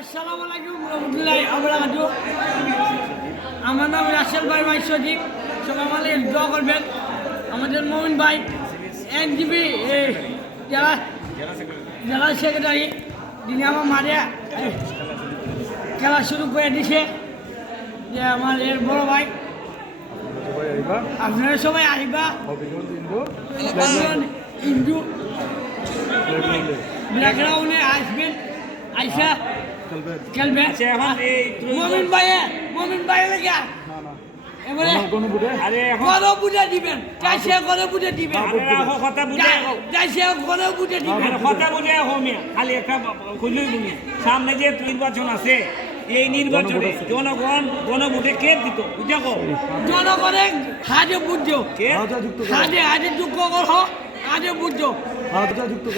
আসসালামু আলাইকুম রহমতুল্লাহি ওয়া বারাকাতুহু। আমার নাম রাসেল ভাই সজিব। সবাই আমাদের দোয়া করবেন। আমাদের মমিন ভাই এনজিবি জেলা সেক্রেটারি, যিনি আমার মাঠে খেলা শুরু করে দিছে, যে আমার এর বড় ভাই, আপনারা সবাই আসবা। ইন্দু ব্যাকগ্রাউন্ডে আসবেন, আইসা খেলবেন। মমিন ভাই লেগে এবারে গণ বুঝে দিবেন, যাইছে গণ বুঝে দিবেন, যাইছে গণ বুঝে দিবেন। কথা বুঝে হোমিয়া খালি একটা খুললেই বলি, সামনে যে নির্বাচন আছে, এই নির্বাচনে জনগণ গণভোটে কে দিত বুঝা কো? জনগণে হাজে বুঝছো, হাজে যোগ্য করহ, আজে বুঝছো,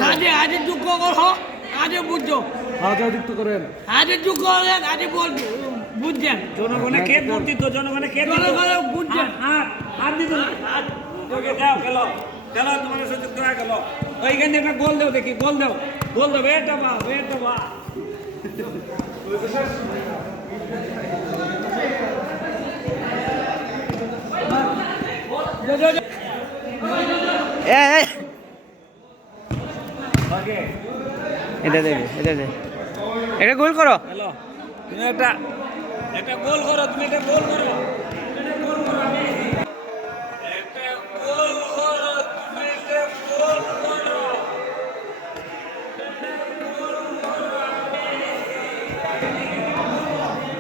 হাজে যোগ্য করহ, আজে বুঝছো, যুক্ত করেন, আজে যোগ্য করেন, আজে বুঝছেন। জনগণে কে ভোট দিত, জনগণে কে দিত, জনগণে বুঝছেন। হাত দিত না, যাও খেলো খেলো, তোমার সুযোগ দেওয়া গেল। ওইখানে একটা গোল দেও, দেখি গোল দেও, এটা বা এটা দে এটা গোল করো। হ্যালো, তুমি একটা গোল করো, তুমি একটা গোল করো,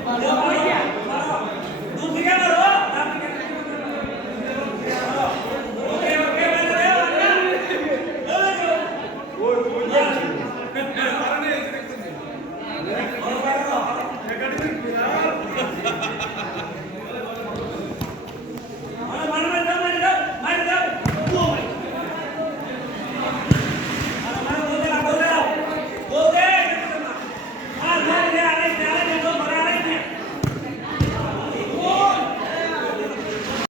ভালো